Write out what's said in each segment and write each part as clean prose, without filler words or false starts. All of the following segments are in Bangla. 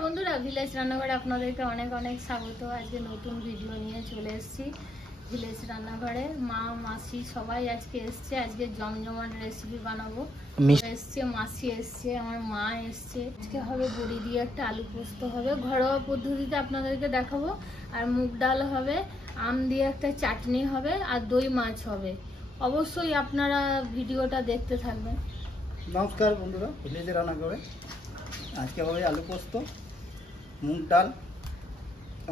নমস্কার বন্ধুরা, ভিলেজ রান্নাঘরে আপনাদেরকে অনেক অনেক স্বাগত। আজকে নতুন ভিডিও নিয়ে চলে এসেছি ভিলেজ রান্নাঘরে। মা মাসি সবাই আজকে এসছে। আজকে জমজমাট রেসিপি বানাবো। এসছে মাসি, এসছে আমার মা এসছে। আজকে হবে বড়ি দিয়ে একটা আলু পোস্ত হবে, ঘরোয়া পদ্ধতিতে আপনাদেরকে দেখাবো। আর মুগ ডাল হবে, আম দিয়ে একটা চাটনি হবে, আর দই মাছ হবে। অবশ্যই আপনারা ভিডিওটা দেখতে থাকবেন। নমস্কার বন্ধুরা, ভিলেজ রান্নাঘরে আজকে হবে আলু পোস্ত, মুগ ডাল,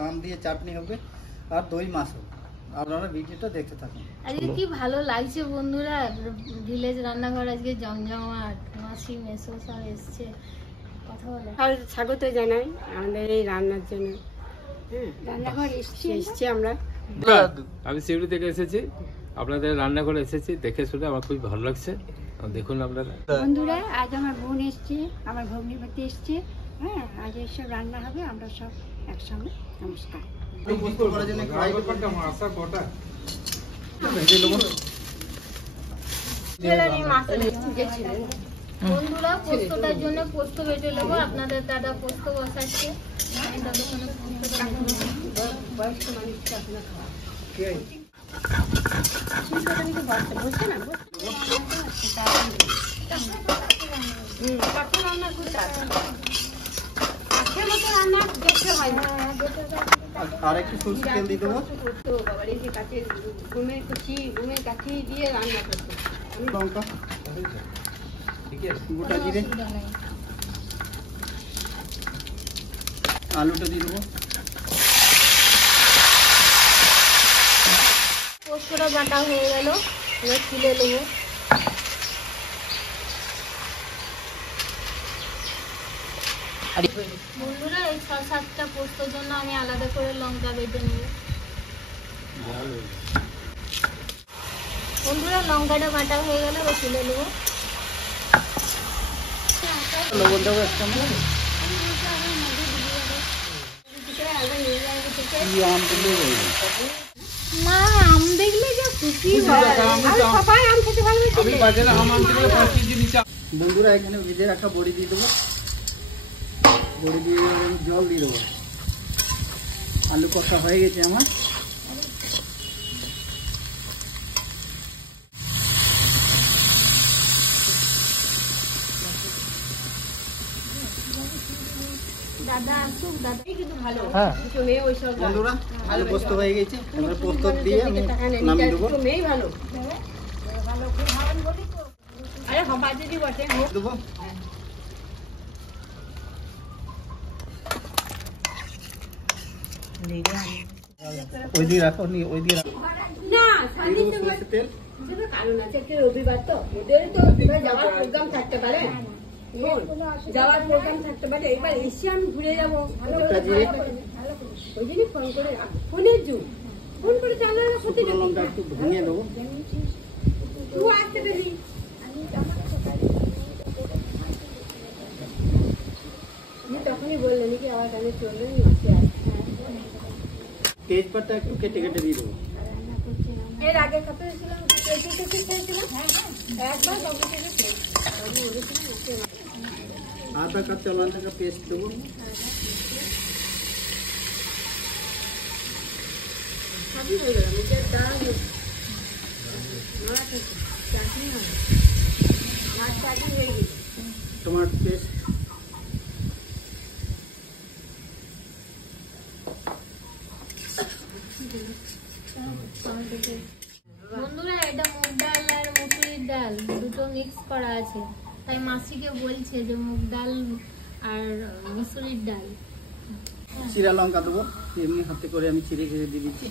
আম দিয়ে চাটনি হবে আর দই মাছ হবে। আপনারা ভিডিওটা দেখতে থাকুন। আজকে কি ভালো লাগছে বন্ধুরা, ভিলেজ রান্নাঘর আজকে জমজমাট। মাসি মেসো সব এসছে, কথা বলে স্বাগত জানাই আমাদের এই রান্নার জন্য। রান্নাঘর এসছি আমরা। আমি সিউড়ি থেকে এসেছি, আপনাদের রান্নাঘরে এসেছি। দেখে শুনে আমার খুব ভালো লাগছে। দেখুন আপনারা বন্ধুরা, আজ আমার বোন এসছে, আমার ভগ্নিপতি এসছে। আজ এইসব রান্না হবে, আমরা সব একসঙ্গে। নমস্কার। বন্ধুরা, পোস্তটার জন্য পোস্ত বেটে নেবো। আপনাদের দাদা পোস্ত বসাচ্ছে। বয়স্ক মানুষকে আপনার আর একটু সরষে তেল দিয়ে দেবো। ঘুমের কাঠি দিয়ে রান্না করতো। লঙ্কা, গোটা জিরে, আলুটা দিয়ে দেবো। পোস্তটা বাটা হয়ে গেল, এবার তুলে নেবো। বন্ধুরা, এই 6-7টা পোস্তর জন্য আমি আলাদা করে লঙ্কা বেটে নেব। বন্ধুরা, লঙ্কাটা বাটা হয়ে গেল, এবার তুলে নেবো। লবণ দেবো এক চামচ। আম তুলে মা, আম দেখলে যা খুশি হয়। সবাই আম খেতে ভালোবাসে। বন্ধুরা, এখানে ভিজে রাখা বড়ি দিয়ে দেবো। বড়ি দিয়ে আমি জল দিয়ে দেবো। আলু কষা হয়ে গেছে আমার। দাদা আসুক, দাদা কিন্তু ভালো। হ্যাঁ বন্ধুরা, আলু পোস্ত হয়ে গেছে। এবার পোস্ত দিয়ে আমি নামিয়ে দেবো। আরে হবা যদি বটে দেবো। ওই দিয়ে রাখো, ওই দিয়ে রাখো। না সরষের তেল। কারণ আছে কি, রবিবার তো ওদের তো যাওয়ার প্রোগ্রাম থাকতে পারে, যাওয়ার প্রোগ্রাম থাকতে পারে। এবার এসে আমি ঘুরে যাবো, গোটা জিরে, ওই জন্য ফোন করে ফোনের যুগ, ফোন করে জানলে ক্ষতি শুকনো লঙ্কা একটু ভেঙে দেবো। তুই আসতে পেলি। তখনই বললে নাকি আমার কানে চললো তেজপাতা একটু কেটে কেটে দিয়ে দেবো। এর আগে কত ছিলাম খেয়েছিলাম একবার বাবু থেকে আদা কাঁচা লঙ্কা পেস্ট দেবো। সবই হয়ে গেল। মুখের ডাল চাটনি হবে, আমার চাটনি হয়ে গেছে। টমেটো পেস্ট, বন্ধুরা, এটা মুগ ডাল আর মুসুরির ডাল দুটো মিক্স করা আছে, তাই মাসিকে বলছে যে মুগ ডাল আর মুসুরির ডাল। চিরা লঙ্কা দেবো। এমনি হাতে করে আমি চিড়ে চিড়ে দিয়ে দিচ্ছি।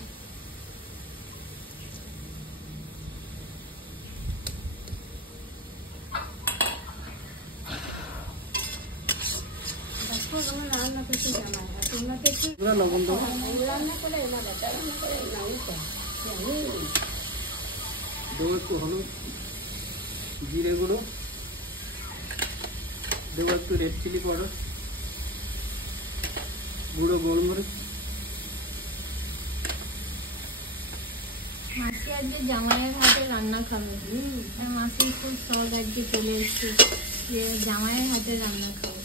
লবণ দেবো। দেবো একটু হলুদ, জিরে গুঁড়ো দেবো, একটু রেড চিলি পাউডার, গুঁড়ো গোলমরিচ। মাসি আজকে জামাইয়ের হাতে রান্না খাবে। মাসি খুব শখ আজকে চলে এসছে যে জামাইয়ের হাতে রান্না খাবে।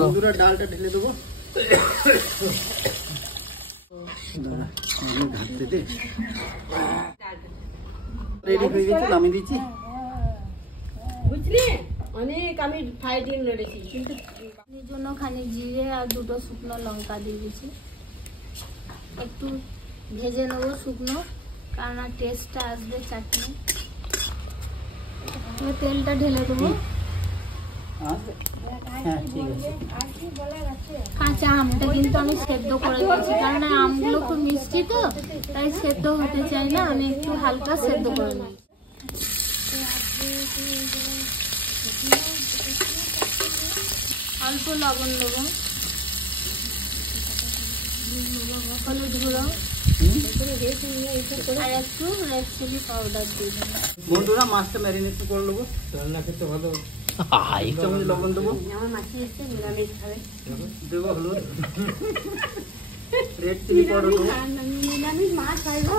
বন্ধুরা ডালটা ঢেলে দেবো। রেডি হয়ে গেছে, নামিয়ে দিচ্ছি। বুঝলি অনেক আমি ফ্রাই ডিম রেখেছি, কিন্তু এর জন্য খানিক জিরে আর দুটো শুকনো লঙ্কা দিয়ে দিচ্ছি। একটু ভেজে নেবো শুকনো, কারণ টেস্টটা আসবে চাটনি। তেলটা ঢেলে দেবো। হ্যাঁ ঠিক আছে। কাঁচা আমটা কিন্তু আমি সেদ্ধ করে দিচ্ছি, কারণ আমগুলো খুব মিষ্টি তো, তাই সেদ্ধ হতে চাই না, আমি একটু হালকা সেদ্ধ করে নিই। অল্প লবণ দেবো, হলুদ গুঁড়ো আর একটু রেড চিলি পাউডার দিয়ে দেবো। বন্ধুরা মাছটা ম্যারিনেট করে নেবো। রান্না খেতে ভালো, এক চামচ লবণ দেবো, আমার মাসি এসে নিরামিষ খাবে, দেবো হলুদ, রেড চিলি পাউডার দেবো, নিরামিষ মাছ হয় গো।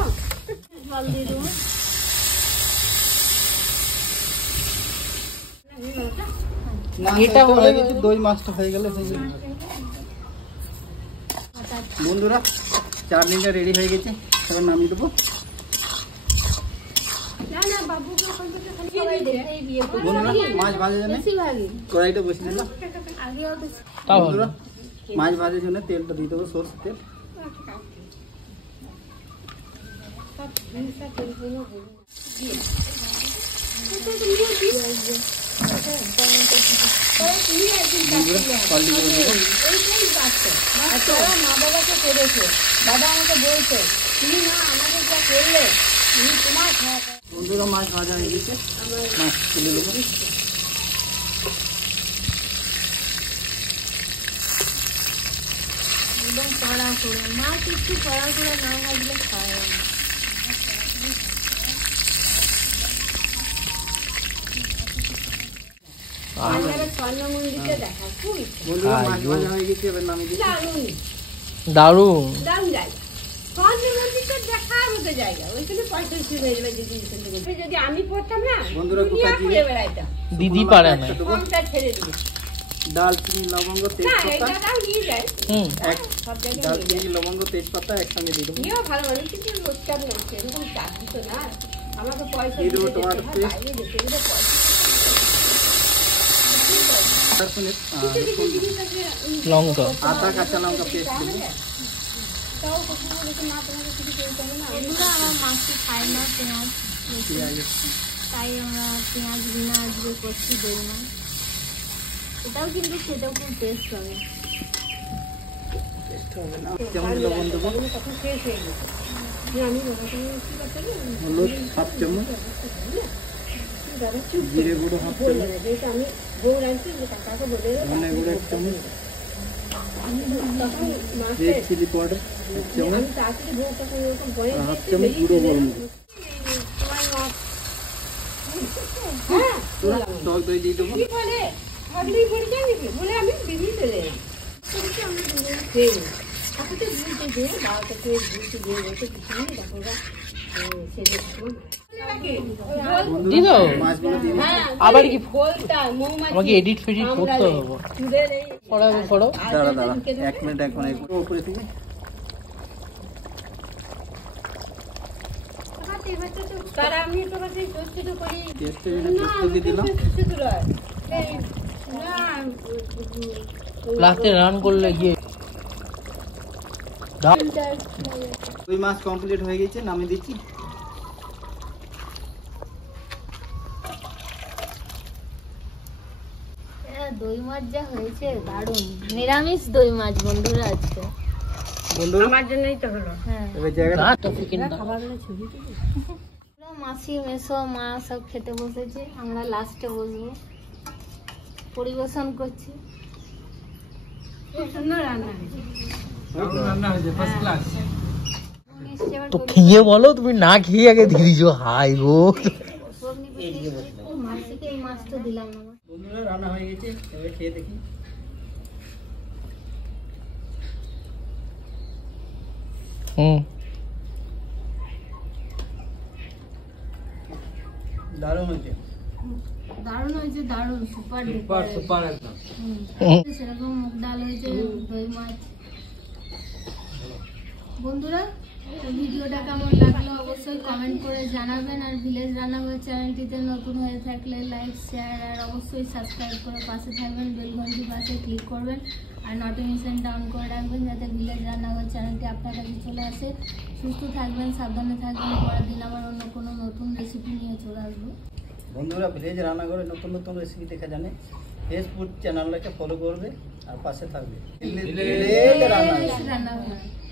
জল দিয়ে দেবো। এটা হয়ে গেছে, দই মাছটা হয়ে গেলে হয়ে যাবে। বন্ধুরা চাটনিটা রেডি হয়ে গেছে, এবার নামিয়ে দেবো। বন্ধুরা মাছ ভাজার জন্য কড়াইটা বসিয়ে দিলাম। বন্ধুরা মাছ ভাজার জন্য তেলটা দিয়ে দেবো, সরষের তেল। বন্ধুরা পাল্টি করে দেবো। মা বাবাকে করেছে, বাবা আমাকে বলছে তুমি না আমাকে যা করলে তুমি তোমার খাওয়া। বন্ধুরা মাছ ভাজা হয়ে গেছে, মাছ তুলে দেবো। একদম কড়া করে, মাছ একটু কড়া করে না ভাজলে খাওয়া যায় না। স্বর্ণ মন্দিরটা দেখা খুব ইচ্ছা। বন্ধুরা মাছ ভাজা হয়ে গেছে, এবার নামিয়ে দিচ্ছি। দারুণ দারুণ জায়গা, স্বর্ণ মন্দিরটা দেখার মতো জায়গা। ওইখানে পয়সা হয়ে যাবে যদি আমি পড়তাম না, বন্ধুরা দুনিয়া কোথায় ঘুরে বেড়াইতাম। দিদি পারে না। ফর্মটা ছেড়ে দিবি ডালচিনি লবঙ্গ না, এই তেজপাতা, জায়গাও নিয়ে যায়, হুম সব জায়গায় নিয়ে যায়। ডালচিনি লবঙ্গ তেজপাতা একসঙ্গে দিয়ে দেবো। নিয়েও ভালো মানুষ, কিন্তু রোজগার নেই সেরকম চাকরি তো না। আমাকে পয়সা দিয়ে দেবো দিতে টমেটো হয়, পেস্ট। বাইরে যেতে গেলে পয়সা। রসুনের কিছু কিছু জিনিস আছে, লঙ্কা আদা কাঁচা লঙ্কা পেস্ট দেবো। তাও কখনো বলেছে না তোমাকে কিছু করতে হবে না। বন্ধুরা আমার মাছটি খায় না পেঁয়াজ বেশি, পেঁয়াজের তাই আমরা পেঁয়াজ বিনা আজকে করছি দই মাছ। এটাও কিন্তু খেতেও খুব টেস্ট হবে। পেস্ট হবে না। চামচ লবণ দেবো, তখন শেষ হয়ে গেছে। আমি বাবা তুমি কি করতে হবে? হলুদ হাফ চামচ, দাদা চুপ জিরে গুঁড়ো হাফ বলবে চামচ, না, যেহেতু আমি বউ রাখছি কাকাকে বলে দেবো। ধনে গুঁড়ো এক চামচ, তখন মাছটা রেড চিলি পাউডার এক চামচ, আমি তাড়াতাড়ি বউটাকে ওরকম বয়ে আর হাফ দিয়েছি, চামচ বেরিয়ে গুঁড়ো চলে গরম এলো। তোমার মাছ। হ্যাঁ, বললাম। টক দই দিয়ে দেবো। কি বলে? ভাবলেই পড়ে যায় নাকি? বলে আমি বেরিয়ে চলে এলাম। খেয়ে নিই। তাকে তো বুঝতে দিয়ে, বাবাকে বুঝতে দিয়ে বলতে কিছু নেই, দেখো গা, সে দেখো। দিদো মাছগুলো দিয়ে দিচ্ছি। হ্যাঁ, আবার কি বলটা, মৌমাছি, আমাকে এডিট ফেডিট করতে কামড়ালে, হবে। চুলের এই করো দাঁড়া দাঁড়া, এক মিনিট উপরে থেকে তারা আমি তোমাকে চোস্তিত করি। টেস্টের জন্য পোস্ত দিয়ে দিলাম। চোস্তিত নয়। এই, না, লাস্টে রান করলে গিয়ে ওই মাছ কমপ্লিট হয়ে গেছে, নামিয়ে দিচ্ছি। দই মাছ যা হয়েছে দারুণ, নিরামিষ দই মাছ বন্ধুরা আজকে। বন্ধুরা আমার জন্যই তো হলো। হ্যাঁ, এবার জায়গাটা পুরো মাসি মেসো মা সব খেতে বসেছে, আমরা লাস্টে বসবো, পরিবেশন করছি। খুব সুন্দর রান্না হয়েছে। রান্না হয়েছে ফার্স্ট ক্লাস। মিষ্টি আবার তো খেয়ে বলো, তুমি না খেয়ে আগে দিয়ে দিছো। হাই গো মাসিকে এই মাছটা দিলাম না। বন্ধুরা রান্না হয়ে গেছে, এবার খেয়ে দেখি। হুম দারুণ হয়েছে। দারুণ হয়েছে হয়েছে দারুণ, সুপার সুপার সুপার একদম। সেরকম মুগ ডাল হয়েছে, দই মাছ। বন্ধুরা ভিডিওটা কেমন লাগলো অবশ্যই কমেন্ট করে জানাবেন, আর ভিলেজ রান্নাঘর চ্যানেলটিতে নতুন হয়ে থাকলে লাইক শেয়ার আর অবশ্যই সাবস্ক্রাইব করে পাশে থাকবেন, বেল ঘন্টি পাশে ক্লিক করবেন আর নোটিফিকেশনটা অন করে রাখবেন যাতে ভিলেজ রান্নাঘর চ্যানেলটি আপনার কাছে চলে আসে। সুস্থ থাকবেন, সাবধানে থাকবেন, পরের দিন আবার অন্য কোনো নতুন রেসিপি নিয়ে চলে আসবো। বন্ধুরা ভিলেজ রান্নাঘরে নতুন নতুন রেসিপি দেখা জানে ফেসবুক চ্যানেলটাকে ফলো করবে আর পাশে থাকবে ভিলেজ রান্নাঘর। রান্নাঘর।